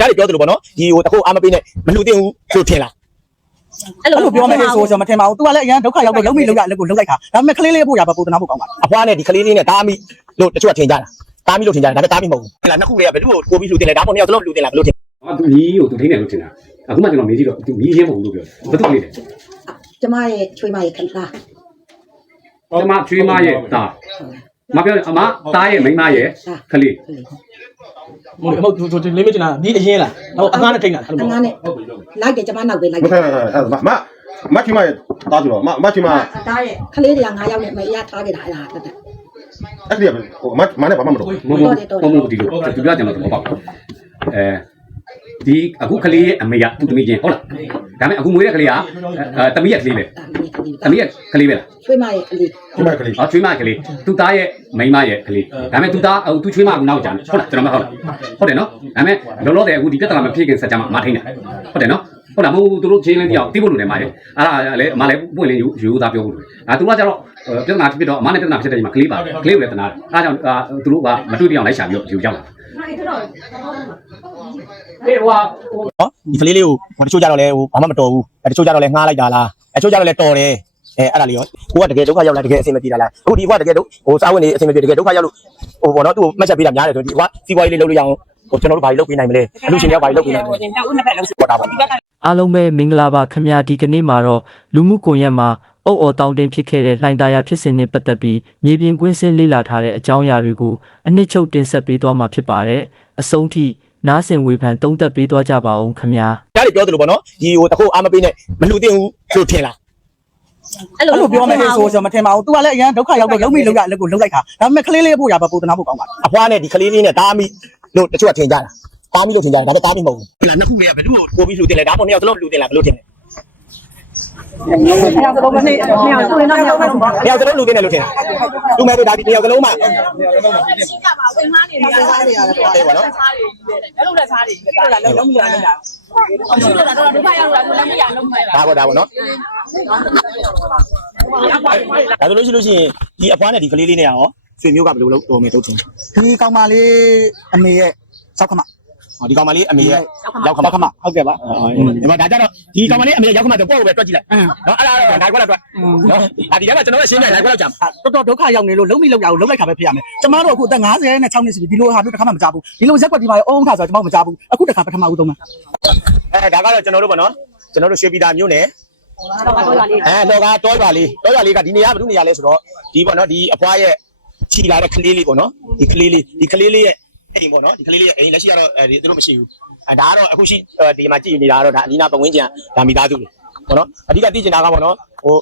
ဒါတွေပြောသလိုပေါ့နော်ဒီဟိုတခုအာမပေးနဲ့မလူတင်ဘူးလို့ထင်လားအဲ့လိုပြောမယ်ဆိုဆိုမထင်ပါဘူး तू ကလည်းအရင်ဒုက္ခရောက်တော့လုံးမိလုံးရလက်ကိုလုံးလိုက်တာဒါပေမဲ့ကလေးလေးပို့ရပါပို့တနာဖို့ကောင်းပါလားအဖွားနဲ့ဒီကလေးလေးနဲ့တားမိလို့တချို့ကထင်ကြတာတားမိလို့ထင်ကြတယ်ဒါပေမဲ့တားမိမဟုတ်ဘူးဟဲ့လားနှစ်ခုလေးကဘယ်သူ့ကိုကိုပြီးလူတင်လဲဒါမှမဟုတ်နှစ်ယောက်သလုံးလူတင်လားဘယ်လိုထင်အော်သူမီးကိုသူထိနေလို့ထင်တာအခုမှကျွန်တော်မေးကြည့်တော့သူမီးရင်းမဟုတ်ဘူးလို့ပြောတယ်ဘာသူလေးလဲကျမရဲ့ချွေးမရဲ့ခလားကျမချွေးမရဲ့တာ မပြောအမတားရဲ့မိန်းမရဲ့ခလေးမဟုတ်ဘူးသူသူလေးမတင်တာဒီအရင်လားဟိုအငားနဲ့ထိန်တာအဲ့လိုအငါနဲ့လိုက်တယ်ကျမနောက်ပဲလိုက်မထိုင်အဲ့ဒါမမချီမရဲ့တားကြတော့မမချီမတားရဲ့ခလေးတွေက9ယောက်နဲ့မရထားခဲ့တာအဲ့ဒါတက်တက်အဲ့ဒီဟိုမမနဲ့ဘာမှမလုပ်မမမမဒီလိုသူပြောတယ်တော့ပေါ့အဲ ဒီအခုခလေးရဲ့အမေကသူ့သမီးချင်းဟုတ်လားဒါပေမဲ့အခုမွေးတဲ့ခလေးကအဲသမီးရဲ့ကလေးပဲတာမီးကလေးသမီးရဲ့ကလေးပဲလားချွေးမရဲ့ကလေးချီမကလေးဟောချွေးမကလေးသူသားရဲ့မိန်းမရဲ့ကလေးဒါပေမဲ့သူသားသူချွေးမကနောက်ကြတယ်ဟုတ်လားကျွန်တော်မဟုတ်လားဟုတ်တယ်နော်ဒါပေမဲ့လောလောဆယ်အခုဒီပြဿနာမဖြစ်ခင်စကြမှာမထိန်တာဟုတ်တယ်နော်ဟုတ်လားမဟုတ်သူတို့ချင်းလင်းတယောက်တိဖို့လို့နေမှာလေအဲ့ဒါလည်းအမလည်းပွင့်လင်းယူယူသားပြောဖို့လို့အဲသူကကျတော့ပြဿနာဖြစ်တော့အမနဲ့ပြဿနာဖြစ်တဲ့ချိန်မှာကလေးပါကလေးကိုလည်းတနာတယ်အဲဒါကြောင့်သူတို့ကမတွေ့ပြအောင်လိုက်ရှာပြီးတော့ယူရောက်လာတယ် ဟေးဟိုနော်ဒီကလေးလေးကိုဟိုတချို့ကြတော့လဲဟိုဘာမှမတော်ဘူးအဲတချို့ကြတော့လဲငှားလိုက်တာလားအဲတချို့ကြတော့လဲတော်တယ်အဲအဲ့ဒါလေးရောကိုကတကယ်ဒုက္ခရောက်လာတကယ်အဆင်မပြေတာလားအခုဒီဘွားတကယ်ဒုဟိုစားဝင်နေအဆင်မပြေတကယ်ဒုက္ခရောက်လို့ဟိုဘောနော်သူ့ကိုမှတ်ချက်ပေးတာများတယ်ဆိုဒီဘွားစီးပွားရေးလေးလုပ်လို့ရအောင်ဟိုကျွန်တော်တို့ဘာကြီးလုပ်ပေးနိုင်မလဲအလူရှင်တွေကဘာကြီးလုပ်ပေးနိုင်မလဲတောက်ဦးနှစ်ဖက်လုံးစပေါ်တာပါအားလုံးပဲမင်္ဂလာပါခင်ဗျာဒီကနေ့မှာတော့လူမှုကွန်ရက်မှာအုပ်အော်တောင်းတင်းဖြစ်ခဲ့တဲ့လှိုင်သာယာဖြစ်စဉ်နဲ့ပတ်သက်ပြီးမြေပြင်ကွင်းဆင်းလေ့လာထားတဲ့အကြောင်းအရာတွေကိုအနှစ်ချုပ်တင်ဆက်ပေးသွားမှာဖြစ်ပါတယ်အဆုံးထိ နားဆင်ဝေဖန်သုံးသပ်ပေးသွားကြပါအောင်ခင်ဗျာဒါတွေပြောသလိုပေါ့နော်ဒီဟိုတခုအာမပေးနဲ့မလူတင်ဘူးလို့ထင်လားအဲ့လိုပြောမယ်ဆိုဆိုမထင်ပါဘူး तू ကလည်းအရင်ဒုက္ခရောက်တော့လုံးမိလုံးရလက်ကိုလုံးလိုက်တာဒါပေမဲ့ကလေးလေးပို့ရပါပို့တနာဖို့ကောင်းပါလားအဖွားနဲ့ဒီကလေးလေးနဲ့တားမိလို့တချို့ကထင်ကြတာတားမိလို့ထင်ကြတယ်ဒါပေမဲ့တားမိမဟုတ်ဘူးဟဲ့လားနှစ်ခုလေးကဘယ်သူ့ကိုကိုပြီးလူတင်လဲဒါမှမဟုတ်နှစ်ယောက်သလုံးလူတင်လားဘယ်လိုထင်လဲ အဲ့ဒါတော့မနေ့ညောင်တွေ့တော့ညောင်တော့နှစ်ယောက်သလုံးလူတင်တယ်လို့ထင်တယ်လူမဲ့တို့ဒါဒီနှစ်ယောက်သလုံးမှရှိကြပါဝင်မားနေတယ်စားနေရတယ်တယ်ပေါ့နော်စားနေတယ်အဲ့လိုလဲစားနေတယ်အဲ့လိုလုံးလုံးမရတာရှိတော့တော့ဒုက္ခရောက်လာဆိုလည်းမရလုံးမရတာဒါပေါ့ဒါပေါ့နော်ဒါဆိုလို့ရှိလို့ရှိရင်ဒီအဖွားနဲ့ဒီကလေးလေးနဲ့ရောဆွေမျိုးကဘယ်လိုလုပ်တော်မယ်တို့ထင်ဒီကောင်မလေးအမေရဲ့စောက်ခမဟော ဒီကောင်မလေးအမေရဲ့ရောက်ခမစောက်ခမဟုတ်ကဲ့ပါဒီမှာဒါကြတော့ဒီကောင်မလေးအမေရောက်ခမတော့ကိုယ့်ကိုပဲတွက်ကြည့်လိုက်နော်အဲ့ဒါတော့နိုင်ခွက်လောက်တွက်နော်အာဒီကကျွန်တော်ကရှင်းပြနိုင်ခွက်လောက်ကြာတော်တော်ဒုက္ခရောက်နေလို့လုံးမိလုံးရအောင်လုံးလိုက်တာပဲဖြစ်ရမယ်ကျမတို့အခုအသက်50နဲ့6နှစ်ရှိပြီဒီလိုဟာမျိုးတစ်ခါမှမကြဘူးဒီလိုရက်ွက်ဒီမှာအုံးခါဆိုတော့ကျမတို့မကြဘူးအခုတစ်ခါပထမဦးသုံးမှာအဲဒါကတော့ကျွန်တော်တို့ပေါ့နော်ကျွန်တော်တို့ရွှေပြည်သာမြို့နယ်အဲတော့ကတော့ပါလေးတော့ပါလေးကဒီနေရာဘယ်သူနေရာလဲဆိုတော့ဒီပေါ့နော်ဒီအဖွားရဲ့ခြိလာတဲ့ကလေးလေးပေါ့နော်ဒီကလေးလေးဒီကလေးလေးရဲ့ အိမ်ပေါ့နော်ဒီကလေးလေးရဲ့အိမ်လက်ရှိကတော့အဲဒီသူတို့မရှိဘူးအဲဒါကတော့အခုရှိဒီမှာကြည့်နေတာကတော့ဒါအနီးနားပတ်ဝန်းကျင်ဒါမိသားစုတွေပေါ့နော်အဓိကသိချင်တာကပေါ့နော်ဟို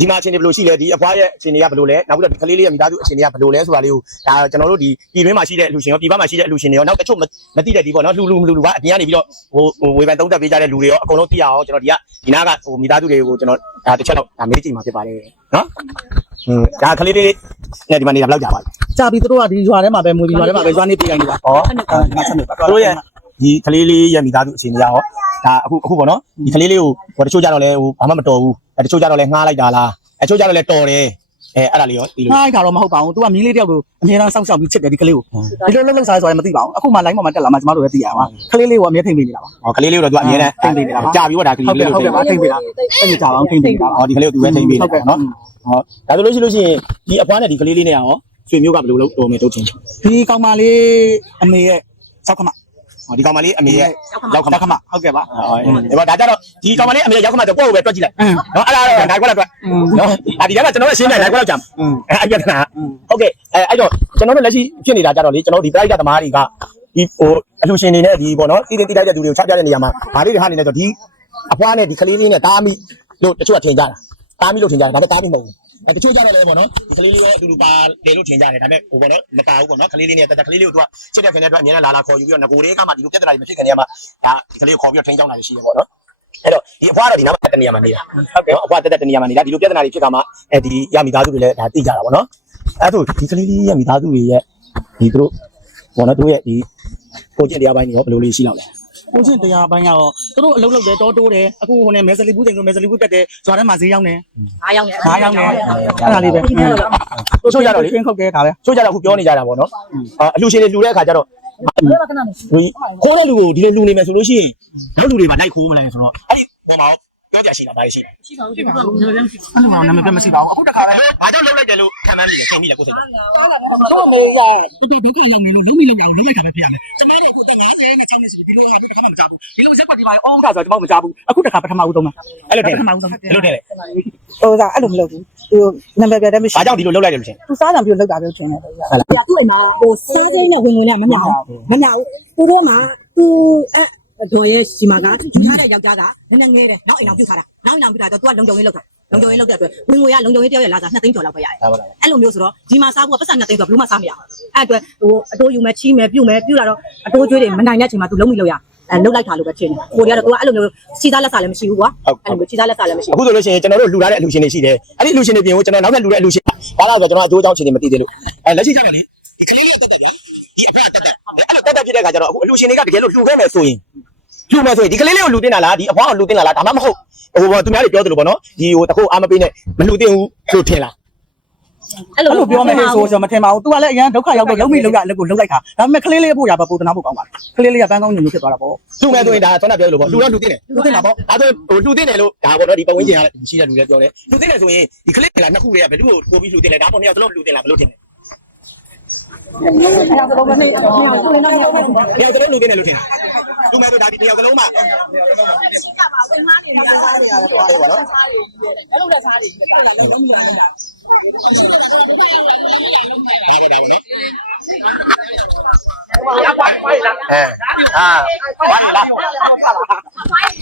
ဒီမှာအချိန်တွေဘယ်လိုရှိလဲဒီအဖွားရဲ့အချိန်တွေကဘယ်လိုလဲနောက်ပြီးတော့ဒီကလေးလေးရဲ့မိသားစုအချိန်တွေကဘယ်လိုလဲဆိုတာလေးကိုဒါကျွန်တော်တို့ဒီပြည်တွင်းမှာရှိတဲ့အလူရှင်ရောပြည်ပမှာရှိတဲ့အလူရှင်တွေရောနောက်တချို့မသိတဲ့ဒီပေါ့နော်လှူလှူမလှူလှူပါအပြင်ကနေပြီးတော့ဟိုဟိုဝေဖန်သုံးသပ်ပေးကြတဲ့လူတွေရောအကုန်လုံးသိရအောင်ကျွန်တော်ဒီကဒီနားကဟိုမိသားစုတွေကိုကျွန်တော်ဒါတစ်ချက်တော့ဒါမေးကြည့်မှာဖြစ်ပါတယ်နော်ဟင်းဒါကလေးလေးနဲ့ဒီမှာနေတာဘယ်လောက်ကြာပါလဲ ကြာပြီသူတို့ကဒီရွာထဲမှာပဲမွေပြီးရွာထဲမှာပဲရွာနေပြေးနေတာဟောငါဆက်နေပါတို့ရဲ့ဒီကလေးလေးရဲ့မိသားစုအချိန်ကြီးရောဒါအခုအခုပေါ့နော်ဒီကလေးလေးကိုဟိုတချို့ကြတော့လဲဟိုဘာမှမတော်ဘူးအဲတချို့ကြတော့လဲငှားလိုက်တာလားအဲတချို့ကြတော့လဲတော်တယ်အဲအဲ့ဒါလေးရောဒီလိုငါးခါတော့မဟုတ်ပါဘူး तू ကမြင်းလေးတယောက်ကိုအမြဲတမ်းစောင့်ရှောက်ပြီးချစ်တယ်ဒီကလေးကိုဒီလိုလှုပ်လှုပ်စားဆိုရင်မသိပါဘူးအခုမှ line ပေါ်မှာတက်လာမှကျမတို့လည်းသိရမှာကလေးလေးကိုအမြဲထိန်ပေးနေတာပါဟောကလေးလေးကိုတော့သူကအမြဲတမ်းထိမ့်ပေးနေတာပါကြာပြီပေါ့ဒါကလေးဟုတ်လေးကဲ့ကိုဟုတ်ကဲ့ပါထိန်ပေးတာတိတ်ကြအောင်ထိန်ပေးနေတာပါဟောဒီကလေးကိုသူပဲထိန်းပေးနေတာဟုတ်ကဲ့ပေါ့နော်ဟောဒါဆိုလို့ရှိလို့ရှိရင်ဒီအဖွားနဲ့ဒီကလေးလေးနဲ့ရော ဆွေမျိုးကဘယ်လိုလုပ်တော်မယ်တို့ချင်းဒီကောင်မလေးအမေရဲ့စောက်ခမဟောဒီကောင်မလေးအမေရဲ့ရောက်ခမစောက်ခမဟုတ်ကဲ့ပါဟောဒီမှာဒါကြတော့ဒီကောင်မလေးအမေရောက်ခမတော့ကိုယ့်ကိုပဲတွက်ကြည့်လိုက်နော်အဲ့ဒါတော့နိုင်ခွက်လောက်တွက်နော်အာဒီကကျွန်တော်ကရှင်းနေနိုင်ခွက်လောက်ကြာအဲ့အပြဿနာဟုတ်ကဲ့အဲအဲ့တော့ကျွန်တော်တို့လက်ရှိဖြစ်နေတာကြတော့လေကျွန်တော်ဒီပရိုက်တာသမားတွေကဒီဟိုအလူရှင်တွေနဲ့ဒီပေါ့နော်တည်တည်တည်တဲ့သူတွေကိုချပြတဲ့နေရာမှာဘာလေးတွေဟာနေလဲဆိုတော့ဒီအဖွားနဲ့ဒီကလေးလေးနဲ့တားမိလို့တချို့ကထင်ကြတာတားမိလို့ထင်ကြတယ်ဒါပေမဲ့တားမိမဟုတ်ဘူး အဲတချို့ကြတော့လည်းပေါ့နော်ဒီကလေးလေးရောအတူတူပါတယ်လို့ထင်ကြတယ်ဒါပေမဲ့ဟိုပေါ့နော်မပါဘူးပေါ့နော်ကလေးလေးနဲ့တက်တက်ကလေးလေးကိုသူကချစ်တဲ့ခင်တဲ့အတွက်အမြဲတမ်းလာလာခေါ်ယူပြီးတော့ငကိုတွေကမှဒီလိုပြဿနာတွေမဖြစ်ခင်တည်းကမှဒါဒီကလေးကိုခေါ်ပြီးတော့ထိန်းချောင်းတာရှိတယ်ပေါ့နော်အဲ့တော့ဒီအဖွားကတော့ဒီနားမှာတက်နေရာမှာနေတာဟုတ်ကဲ့အဖွားတက်တက်တနေရာမှာနေတာဒီလိုပြဿနာတွေဖြစ်ခါမှာအဲဒီရမိသားစုတွေလည်းဒါသိကြတာပေါ့နော်အဲ့ဒါဒီကလေးလေးရမိသားစုတွေရဲ့ဒီသူတို့ပေါ့နော်သူတို့ရဲ့ဒီကိုကျင့်တရားပိုင်းတွေရောဘယ်လိုလေးရှိလောက်လဲ ကိုချင်းတရားပိုင်းကတော့သူတို့အလုပ်လုပ်တယ်တောတိုးတယ်အခုဟိုနဲ့မဲဆလီဘူးချိန်ဆိုမဲဆလီဘူးတက်တယ်ဇွာထဲမှာဈေးရောက်နေအားရောက်နေငါးရောက်နေအဲ့ဒါလေးပဲတို့ချို့ကြတော့လေတွင်းခုတ်တယ်ဒါပဲချို့ကြတော့အခုပြောနေကြတာပေါ့နော်အာအလူရှင်တွေလူတဲ့အခါကျတော့ခိုးတဲ့လူကိုဒီလိုလူနေမယ်ဆိုလို့ရှိရင်နောက်လူတွေမှာလိုက်ခိုးမလဲဆိုတော့အဲ့ဒီပေါ်မှာ ပြောကြရှိတာပါရှိတယ်အဲ့လိုနာမည်ပြမရှိပါဘူးအခုတခါပဲ။ဘာကြောင့်လှုပ်လိုက်တယ်လို့ခံမှန်းမိတယ်ခင်မိတယ်ကိုယ်စိတ်။တော့မေးရဒီဒုက္ခရောက်နေလို့လုံးမိလုံးအောင်လုံးလိုက်တာပဲဖြစ်ရမယ်ကျွန်တော်တို့က90နဲ့6နှစ်ရှိပြီဒီလိုဟာတစ်ခါမှမကြဘူးဒီလိုရက်ကွက်ဒီမှာအောင်းတာဆိုတော့ကျွန်တော်မကြဘူးအခုတခါပထမဦးဆုံးမှာအဲ့လိုထင်ပထမဦးဆုံးအဲ့လိုထင်လေဟိုကအဲ့လိုမလုပ်ဘူးသူနံပါတ်ပြတဲ့မရှိ။ဘာကြောင့်ဒီလိုလှုပ်လိုက်တယ်လို့ထင်သူစားကြံပြီးလောက်တာပဲထင်တယ်သူကသူ့အိမ်မှာဟိုစိုးစိမ့်နဲ့ဝင်ဝင်နဲ့မမြောက်မမြောက်သူတို့မှာသူအဲ့ ဒေါ်ရဲ့စီမာကယူထားတဲ့ယောက်ျားကနည်းနည်းငဲတယ်နောက်အိမ်အောင်ပြုတ်ထားတာနောက်အိမ်အောင်ပြုတ်ထားတော့သူကလုံုံရေးလောက်တာလုံုံရေးလောက်တဲ့အတွက်ဝင်ငွေကလုံုံရေးတယောက်ရဲ့လာစား2သိန်းကျော်လောက်ပဲရတယ်။ဒါပါလားအဲ့လိုမျိုးဆိုတော့ဒီမှာစားဖို့ကပတ်စံ2သိန်းဆိုတော့ဘယ်လို့မှစားမရဘူးအဲ့အတွက်ဟိုအတိုးယူမယ်ချီးမယ်ပြုတ်မယ်ပြုတ်လာတော့အတိုးကျွေးတွေမနိုင်တဲ့အချိန်မှာ तू လုံးမိလို့ရအဲလုံးလိုက်တာလို့ပဲထင်တယ်ကိုတွေကတော့ तू ကအဲ့လိုမျိုးစီသားလက်စားလည်းမရှိဘူးကွာအဲ့လိုမျိုးစီသားလက်စားလည်းမရှိ။အခုဆိုလို့ရှိရင်ကျွန်တော်တို့လှူထားတဲ့အလှူရှင်တွေရှိတယ်။အဲ့ဒီအလှူရှင်တွေပြင်ကိုကျွန်တော်နောက်ထပ်လှူတဲ့အလှူရှင်ဘာလို့ဆိုတော့ကျွန်တော်အကျိုးအကြောင်းချင်းတွေမသိသေးလို့အဲလက်ရှိကျတော့လေဒီကလေးလေးတက်တက်ဗျာဒီအဖကတက်တက်အဲ့လိုတက်တက်ဖြစ်တဲ့ခါကျတော့အခုအလှူရှင်တွေကတကယ်လို့လှူခဲ့မယ်ဆိုရင် လှူမယ်ဆိုရင်ဒီကလေးလေးကိုလှူတင်တာလားဒီအဖွားကိုလှူတင်တာလားဒါမှမဟုတ်ဟိုဘောသူများတွေပြောသလိုပေါ့နော်ဒီဟိုတခုအားမပေးနဲ့မလှူတင်ဘူးလို့ထင်လားအဲ့အဲ့လိုပြောမယ်ဆိုကျွန်တော်မထင်ပါဘူး तू ကလည်းအရင်ဒုက္ခရောက်တော့လုံးမိလုံးရအလုပ်ကိုလုံးလိုက်တာဒါပေမဲ့ကလေးလေးဖို့ရပါပို့တနာဖို့ကောင်းပါကလေးလေးကပန်းကောင်းညွန့်ညွန့်ဖြစ်သွားတာပေါ့လှူမယ်ဆိုရင်ဒါဆောင်းတာပြောသလိုပေါ့လှူတော့လှူတင်တယ်လူတင်တာပေါ့ဒါဆိုဟိုလှူတင်တယ်လို့ဒါပေါ့နော်ဒီပတ်ဝန်းကျင်ကရှိတဲ့လူတွေပြောတယ်လှူတင်တယ်ဆိုရင်ဒီကလေးကနှစ်ခုတည်းကဘယ်သူ့ကိုပို့ပြီးလှူတင်လဲဒါပေါ့နှစ်ယောက်စလုံးလှူတင်လားဘယ်လိုထင်လဲ အဲ့ဒါတော့မနေမြောက်သူလည်းတော့ရောက်တယ်။ယောက်ျားလုံးလူတင်တယ်လို့ထင်တာ။လူမဲဆိုဒါဒီတစ်ယောက်စလုံးမှာအဲအာဘာလဲလား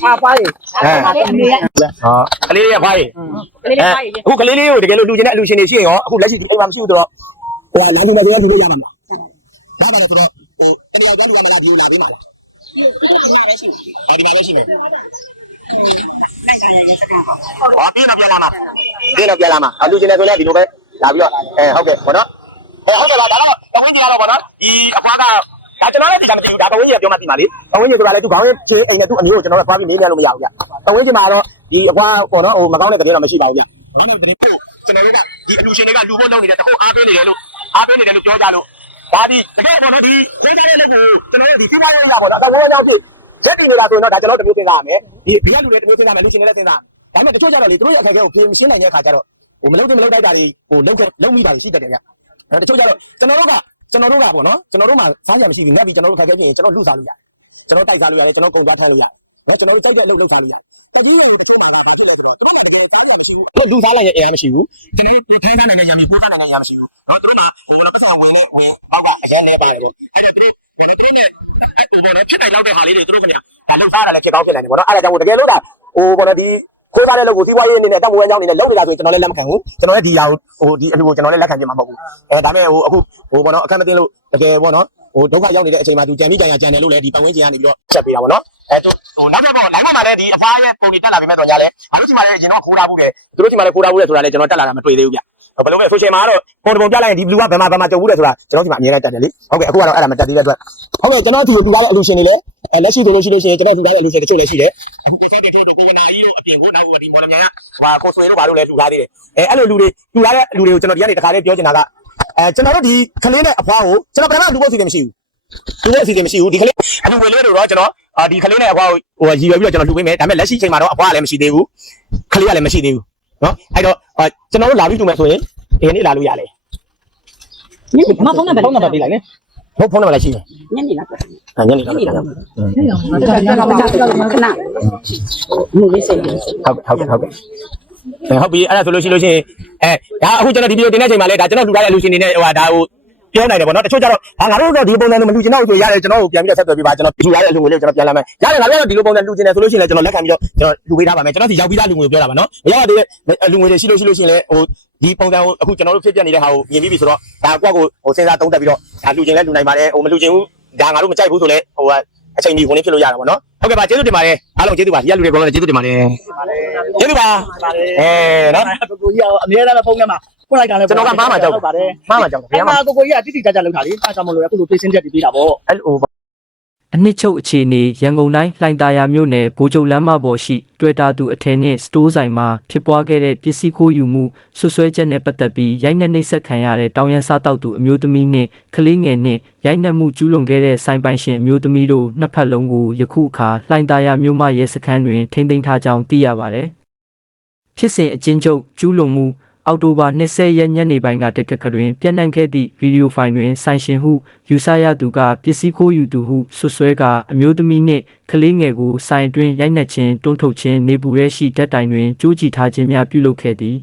အာပါရေအဲဟာကလေးလေးရဖိုင်အခုကလေးလေးကိုတကယ်လို့လူချင်းတဲ့အလူရှင်တွေရှိရင်ရောအခုလက်ရှိဒီအိမ်မှာမရှိဘူးဆိုတော့ ဟိုလမ်းလူမဲ့ဆိုတော့လူလို့ရမှာမလား။ဘာမှလည်းဆိုတော့ဟိုတကယ်ကြောင့်လူမလားဒီလိုလာပြီးမှာလား။ဒီမှာလည်းရှိမယ်။ဘာပြီးတော့ပြန်လာမှာ။ပြီးတော့ပြန်လာမှာအလူချင်းတွေဆိုလည်းဒီလိုပဲလာပြီးတော့အဲဟုတ်ကဲ့ဘောနော်။အဲဟုတ်ကဲ့ပါဒါတော့တဝင်းကြီးကတော့ဘောနော်ဒီအဖွားကဒါကျွန်တော်လည်းဒီကမသိဘူးဒါတဝင်းကြီးကပြောမှသိပါလေ။တဝင်းကြီးဆိုတာလည်းသူခေါင်းရဲ့ချင်းအိမ်နဲ့သူ့အမျိုးကိုကျွန်တော်ကသွားပြီးမေးမြန်းလို့မရဘူးဗျ။တဝင်းကြီးမှာတော့ဒီအဖွားပေါ့နော်ဟိုမကောင်းတဲ့တဲ့တော့မရှိပါဘူးဗျ။ဘာလို့တဲ့ကိုကျွန်တော်တို့ကဒီအလူရှင်တွေကလူဖို့လုပ်နေတဲ့တခုအားပေးနေတယ်လို့ အားပေးနေတယ်လို့ပြောကြလို့ဒါဒီတကယ်ပေါ့နော်ဒီခွဲထားတဲ့လက်ကိုကျွန်တော်တို့ဒီစီးပွားရေးရပေါ့နော်အတော့ဝေါကြောင့်ဖြစ်ချက်တည်နေတာဆိုရင်တော့ဒါကျွန်တော်တို့တမျိုးစဉ်းစားရမယ်ဒီဘီကလူတွေတမျိုးစဉ်းစားမယ်လူရှင်တွေလည်းစဉ်းစားဒါပေမဲ့တချို့ကြတော့လေသူတို့ရဲ့အခက်အခဲကိုပြင်မရှင်းနိုင်တဲ့အခါကျတော့ဟိုမလုပ်တဲ့မလုပ်တိုက်တာတွေဟိုလုပ်တဲ့လုပ်မိတာတွေရှိတတ်တယ်ဗျအဲတချို့ကြတော့ကျွန်တော်တို့ကကျွန်တော်တို့ကပေါ့နော်ကျွန်တော်တို့မှစားရမရှိဘူးငက်ပြီးကျွန်တော်တို့ခက်ခဲပြင်ကျွန်တော်လှူစားလို့ရတယ်ကျွန်တော်တိုက်စားလို့ရတယ်ကျွန်တော်ကုံသွားထမ်းလို့ရတယ် နော်ကျွန်တော်တို့ကြိုက်တဲ့အလုပ်လုပ်စားလို့ရတယ်တကြီးတွေကိုတချို့တော့လာပါဖြစ်လို့ဆိုတော့တို့လည်းတကယ်စားရမရှိဘူးလူစားလိုက်ရဲ့အရာမရှိဘူးကျွန်တော်တို့ထိုင်းနိုင်တဲ့ရံပြီးပိုးစားနိုင်တဲ့ရံမရှိဘူးနော်တို့မှာဟိုတော့ပတ်စံဝင်နေဝင်အောက်ကအရင်နေပါတယ်ပေါ့အဲ့ဒါတို့ဘာတို့နဲ့အဲ့ဟိုဘောနော်ဖြစ်တယ်လောက်တဲ့ဟာလေးတွေတို့ခင်ဗျာဒါလှူစားတာလည်းဖြစ်ကောင်းဖြစ်နိုင်တယ်ပေါ့နော်အဲ့ဒါကြောင့်တကယ်လို့ဒါဟိုဘောနော်ဒီခိုးစားတဲ့လုပ်ကိုစီးပွားရေးအနေနဲ့တောက်ဝဲကြောင်းအနေနဲ့လုပ်နေတာဆိုရင်ကျွန်တော်လည်းလက်မခံဘူးကျွန်တော်လည်းဒီဟာကိုဟိုဒီအလူကိုကျွန်တော်လည်းလက်ခံပြမှာမဟုတ်ဘူးအဲဒါမဲ့ဟိုအခုဟိုဘောနော်အခက်မသိလို့တကယ်ပေါ့နော် ဟိုဒုက္ခရောက်နေတဲ့အချိန်မှာသူကြံမိကြံရကြံတယ်လို့လည်းဒီပတ်ဝန်းကျင်ကနေပြီးတော့ချက်ပေးတာပေါ့နော်အဲသူဟိုနောက်တော့ပေါ့လိုင်းမှာလည်းဒီအဖားရဲ့ပုံကြီးတက်လာပြီမဲ့တော့ညာလဲအားလို့ချိန်မှာလည်းရင်တော့ခိုးထားဘူးတယ်သူတို့ချိန်မှာလည်းခိုးထားဘူးတယ်ဆိုတာလည်းကျွန်တော်တက်လာတာမတွေ့သေးဘူးဗျဘယ်လိုလဲဆိုချိန်မှာတော့ပုံတပုံပြလိုက်ရင်ဒီဘလူးကဘယ်မှာဘယ်မှာကြုံဘူးတယ်ဆိုတာကျွန်တော်ဒီမှာအမြဲတမ်းတက်တယ်လေဟုတ်ကဲ့အခုကတော့အဲ့ဒါမတက်သေးတဲ့အတွက်ဟုတ်ကဲ့ကျွန်တော်ဒီလူကားတဲ့အလူရှင်တွေလည်းအဲလက်ရှိတို့လို့ရှိလို့ရှိရင်ကျွန်တော်လူကားတဲ့အလူရှင်တချို့လည်းရှိတယ်အခုဒီဆက်တဲ့ထိုးတို့ကိုဝနာကြီးတို့အပြင်ကိုနောက်ဒီမော်လမြိုင်ကဟာကိုဆွေတို့ဘာလို့လဲလူကားသေးတယ်အဲအဲ့လိုလူတွေလူကားတဲ့လူတွေကိုကျွန်တော်ဒီကနေတခါလေးပြောချင်တာက အဲကျွန်တော်တို့ဒီကလေးနဲ့အဖွားကိုကျွန်တော်ပထမလူဖို့စီတယ်မရှိဘူးလူဖို့စီတယ်မရှိဘူးဒီကလေးအလူဝယ်လေးတို့တော့ကျွန်တော်အာဒီကလေးနဲ့အဖွားကိုဟိုရည်ရွယ်ပြီးတော့ကျွန်တော်လူပေးမယ်ဒါပေမဲ့လက်ရှိချိန်မှာတော့အဖွားကလည်းမရှိသေးဘူးကလေးကလည်းမရှိသေးဘူးနော်အဲ့တော့ကျွန်တော်တို့လာပြီးလူမယ်ဆိုရင်ဒီနေ့လာလို့ရတယ်ဒီမှာဖုန်းနံပါတ်ဖုန်းနံပါတ်ပေးလိုက်လေဘုတ်ဖုန်းနံပါတ်လည်းရှိတယ်ညနေလားအညနေလားညနေလားညနေလားခဏဟိုလေးစိတ်ဟုတ်ဟုတ်ဟုတ်ကဲ့ ဟုတ်ပြီအဲ့ဒါဆိုလို့ရှိလို့ရှိရင်အဲဒါအခုကျွန်တော်ဒီဗီဒီယိုတင်တဲ့ချိန်မှာလည်းဒါကျွန်တော်လှူထားတဲ့လူရှင်တွေနဲ့ဟိုဟာဒါဟိုပြောနိုင်တယ်ပေါ့နော်တချို့ကျတော့ဟာငါတို့တော့ဒီပုံစံနဲ့မလူချင်တော့ဘူးဆိုရတယ်ကျွန်တော်ကိုပြန်ပြီးတော့ဆက်သွယ်ပြီးပါကျွန်တော်လူရတဲ့အလူငွေလေးကျွန်တော်ပြန်လာမယ်ရတယ်ငါတို့တော့ဒီလိုပုံစံလူချင်တယ်ဆိုလို့ရှိရင်လည်းကျွန်တော်လက်ခံပြီးတော့ကျွန်တော်လူပေးထားပါမယ်ကျွန်တော်ဒီရောက်ပြီးသားလူငွေပြောတာပါနော်မရောက်တဲ့လူငွေတွေရှိလို့ရှိလို့ရှိရင်လည်းဟိုဒီပုံစံကိုအခုကျွန်တော်တို့ဖြစ်ပြနေတဲ့ဟာကိုမြင်ပြီးပြီဆိုတော့ဒါကွက်ကိုဟိုစဉ်းစားသုံးသပ်ပြီးတော့ဒါလူချင်လဲလူနိုင်ပါတယ်ဟိုမလူချင်ဘူးဒါငါတို့မကြိုက်ဘူးဆိုလဲဟို အချိန်ကြီးဝင်ဖြစ်လို့ရတာပေါ့နော်ဟုတ်ကဲ့ပါကျေးဇူးတင်ပါတယ်အားလုံးကျေးဇူးပါဒီကလူတွေကောင်းတယ်ကျေးဇူးတင်ပါတယ်ကျေးဇူးပါအဲနော်ကိုကိုကြီးကအများအားဖုန်းထဲမှာဖွင့်လိုက်တာလည်းကျွန်တော်ကမားမှာကြောက်ပါတယ်မှားမှာကြောက်ဘယ်အဲ့မှာမှာကိုကိုကြီးကတိတိကျကျလောက်တာလေအားကြောင့်မလို့အခုလို patient ချက်ပြီးပေးတာပေါ့အဲ့ဟို အနှစ်ချုပ်အခြေအနေရန်ကုန်တိုင်းလှိုင်သာယာမြို့နယ်ဘိုးကျုံလမ်းမပေါ်ရှိတွေ့တာသူအထည်နှင့်စတိုးဆိုင်မှာဖြစ်ပွားခဲ့တဲ့ပစ္စည်းခိုးယူမှုဆွဆွဲချက်နဲ့ပတ်သက်ပြီးရိုက်နှက်နှိပ်စက်ခံရတဲ့တောင်ရန်စားတောက်သူအမျိုးသမီးနှင့်ကလေးငယ်နှင့်ရိုက်နှက်မှုကျူးလွန်ခဲ့တဲ့ဆိုင်ပိုင်ရှင်အမျိုးသမီးတို့နှစ်ဖက်လုံးကိုယခုအခါလှိုင်သာယာမြို့မရဲစခန်းတွင်ထိန်းသိမ်းထားကြောင်းသိရပါသည်ဖြစ်စဉ်အချင်းချုပ်ကျူးလွန်မှု အောက်တိုဘာ20ရက်ညနေပိုင်းကတက်ခတ်တွင်ပြန့်နှံ့ခဲ့သည့်ဗီဒီယိုဖိုင်တွင်ဆိုင်ရှင်ဟုယူဆရသူကပစ္စည်းခိုးယူသူဟုဆွဆွဲကအမျိုးသမီးနှင့်ကလေးငယ်ကိုဆိုင်တွင်ရိုက်နှက်ခြင်းတွန်းထုတ်ခြင်းနေပူရဲရှိဓာတ်တိုင်တွင်ကြိုးကြည်ထားခြင်းများပြုလုပ်ခဲ့သည်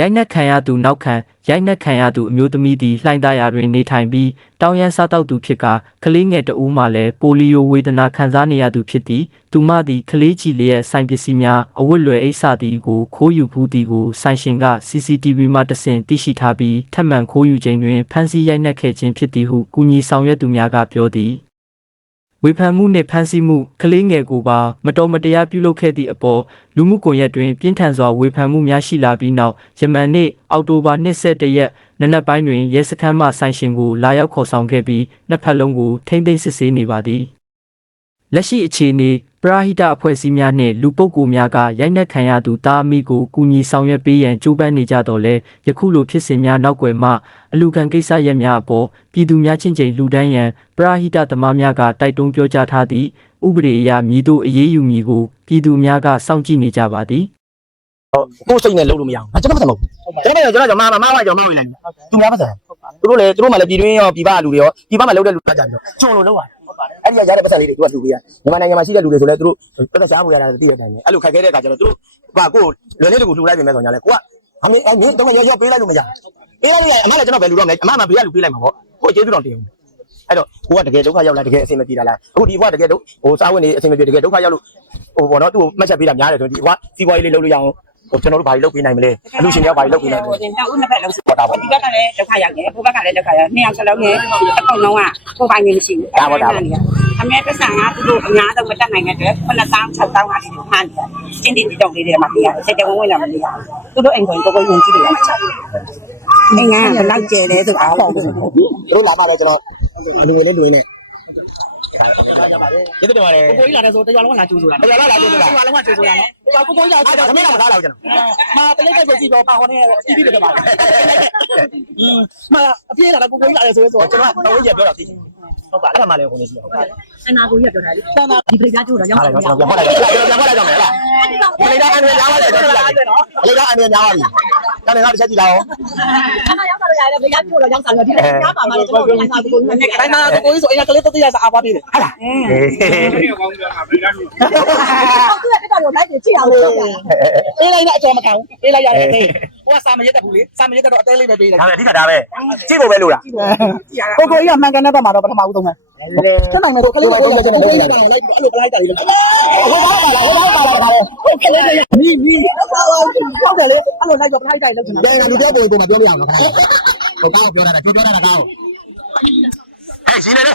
ရိုက်နှက်ခံရသူနောက်ခံရိုက်နှက်ခံရသူအမျိုးသမီးသည်လှိုင်သာယာတွင်နေထိုင်ပြီးတောင်ရန်စားတောက်သူဖြစ်ကကလေးငယ်တဦးမှလည်းပိုလီယိုဝေဒနာခံစားနေရသူဖြစ်သည်သူမသည်ကလေးကြီးလျက်ဆိုင်ပစ္စည်းများအဝတ်လွယ်အိတ်စသည်ကိုခိုးယူဖူးသည်ကိုဆိုင်ရှင်က CCTV မှတဆင့်သိရှိထားပြီးထပ်မံခိုးယူခြင်းတွင်ဖမ်းဆီးရိုက်နှက်ခဲ့ခြင်းဖြစ်သည်ဟုကူညီဆောင်ရွက်သူများကပြောသည် ဝေဖန်မှုနှင့်ဖမ်းဆီးမှုကလေးငယ်ကိုပါမတော်မတရားပြုလုပ်ခဲ့သည့်အပေါ်လူမှုကွန်ရက်တွင်ပြင်းထန်စွာဝေဖန်မှုများရှိလာပြီးနောက်ယမန်နေ့အောက်တိုဘာ22ရက်နနက်ပိုင်းတွင်ရဲစခန်းမှဆိုင်ရှင်ကိုလာရောက်ခေါ်ဆောင်ခဲ့ပြီးနှစ်ဖက်လုံးကိုထိမ့်သိမ်းစစ်ဆေးနေပါသည် လက်ရှိအခြေအနေပရာဟိတအဖွဲ့အစည်းများနှင့်လူပုဂ္ဂိုလ်များကရိုက်နှက်ခံရသူတာအမိကိုကူညီဆောင်ရွက်ပေးရန်ကြိုးပမ်းနေကြတော့လဲယခုလိုဖြစ်စဉ်များနောက်ွယ်မှအလူခံကိစ္စရပ်များအပေါ်ပြည်သူများချင်းချင်းလှူဒန်းရန်ပရာဟိတသမားများကတိုက်တွန်းပြောကြားထားသည့်ဥပဒေအရမည်သို့အရေးယူမည်ကိုပြည်သူများကစောင့်ကြည့်နေကြပါသည်ကိုယ်စိတ်နဲ့လုပ်လို့မရအောင်ကျွန်တော်မဟုတ်ကျွန်တော်ကျွန်တော်ကျွန်တော်မမမကျွန်တော်မဝင်လိုက်သူများပတ်စံသူတို့လည်းသူတို့မှလည်းပြည်တွင်းရောပြည်ပလူတွေရောပြည်ပမှာလုပ်တဲ့လူတွေကြပြီးတော့ဂျုံလို့လုပ်ရတယ် အဲ့ဒီကရတဲ့ပတ်စံလေးတွေသူကလူပေးရမြန်မာနိုင်ငံမှာရှိတဲ့လူတွေဆိုလည်းသူတို့ပတ်စံရှားဖို့ရတာသိတဲ့အတိုင်းပဲအဲ့လိုခက်ခဲတဲ့အခါကျတော့သူတို့ကကိုလွယ်လေးတွေကိုလှူလိုက်ပြင်မဲ့ဆိုညာလဲကိုကအမေအမင်းတော့ရောရောပေးလိုက်လို့မရပေးလိုက်ရင်အမလည်းကျွန်တော်ပဲလူတော့မယ်အမမှဘေးကလူပေးလိုက်မှာပေါ့ကိုကျေးဇူးတော်တင်အောင်အဲ့တော့ကိုကတကယ်ဒုက္ခရောက်လာတကယ်အဆင်မပြေတာလားအခုဒီဘွားတကယ်တော့ဟိုစားဝင်နေအဆင်မပြေတကယ်ဒုက္ခရောက်လို့ဟိုဘောနော်သူ့ကိုမှတ်ချက်ပေးတာများတယ်ဆိုဒီဘွားစီးပွားရေးလေးလုပ်လို့ရအောင် ဟိုကျွန်တော်တို့ဘာတွေလုပ်ပေးနိုင်မလဲအလူရှင်တွေဘာတွေလုပ်ပေးနိုင်မလဲတောက်ဦးနှစ်ဖက်လုံးဟောတာပေါ့ဒီဘက်ကလည်းဒုက္ခရောက်တယ်ဟိုဘက်ကလည်းဒုက္ခရောက်နှစ်ယောက်စလုံးနဲ့အကုန်လုံးကကိုယ်ပိုင်နေမရှိဘူးအမေပစ္စံကသူတို့အများဆုံးမတက်နိုင်တဲ့အတွက်9000 6000ဟာဒီဖန်စင်းတီတီတောင်လေးတွေမှာပြရတယ်စက်တဝင်းဝင်တော့မပြရသူတို့အိမ်ကိုကိုကိုယုံကြည်တယ်အင်းငါလောက်ကျဲတယ်ဆိုတာပေါ့ဘူးတို့လာပါတော့ကျွန်တော်လူငယ်လေးလူနေ ကျေးဇူးတင်ပါတယ်ကိုကြီးလာတဲ့ဆိုတရားလုံးကလာကြိုးဆိုတာဘယ်လာလာကြည့်ကြလားတရားလုံးကကြိုးဆိုတာနော်တရားကိုကိုကြီးလာအားကြိုးတော့ခမင်းလာမသားလာကျွန်တော်မာတလေးတိုက်ကိုကြည့်တော့ပါခေါ်နေစီးပြီးတယ်ပါอืมမာအပြေးလာတော့ကိုကိုကြီးလာတယ်ဆိုဆိုကျွန်တော်တော့ဝင်းကျပြောတော့သိဟုတ်ပါအဲ့ဒါမှလည်းဟိုနေရှိဟုတ်ပါအနာကိုရပြောတာလေတန်းတာဒီပရိသတ်ကျိုးတော့ရောက်ဟာပါလေဘူးကျွန်တော်ပြန်ဖွက်လိုက်တော့ပြန်ဖွက်လိုက်တော့မယ်လားလေဒါအန်ရများပါတယ်ကျွန်တော်လိုက်လေဒါအန်ရများပါပြီ ကျွန်တော်တစ်ချက်ကြည့်လာအောင်အနာရောက်တာလည်းရတယ်ပရိသတ်ကျိုးတော့ရောက်တာလို့ဒီလိုကြားပါမှာလေကျွန်တော်တို့လည်းစာကိုကိုနဲ့တိုင်းမှာကိုကြီးဆိုအရင်ကလေးတတိယစာအားပါပေးတယ်ဟုတ်လားဟုတ်ကဲ့တက်တော့လိုက်ကြည့်အောင်လို့အေးလိုက်နဲ့အကျော်မခံဘူးအေးလိုက်ရတယ် အသေးဟိုကစာမရက်တတ်ဘူးလေစာမရက်တတ်တော့အသေးလေးပဲပေးတယ်ဒါပဲအဓိကဒါပဲကြည့်ဖို့ပဲလို့လားကိုကိုကြီးကမှန်ကန်တဲ့ဘက်မှာတော့ပထမဦးဆုံးပဲတက်နိုင်မယ်ဆိုကလေးကိုကိုကြီးကကိုကြီးကတော့လိုက်ပြီးအဲ့လိုပလိုက်တာလေးလို့ဟိုဘာပါလားဟိုဘာပါလားဟုတ်ကဲ့လေမီမီဟုတ်တယ်လေအဲ့လိုလိုက်တော့ပလိုက်တာလေးလုပ်ချင်တာတဲ့လူပြောပုံပုံမပြောမရအောင်နော်ဟိုကောင်းပြောတာကြိုးပြောတာကောင်းဟဲ့ရှင်းနေလေ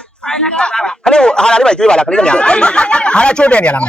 ခလေးကိုအာဟာရလေးပဲကျွေးပါလားခလေးကညာဟာရချိုးတဲ့နေရလား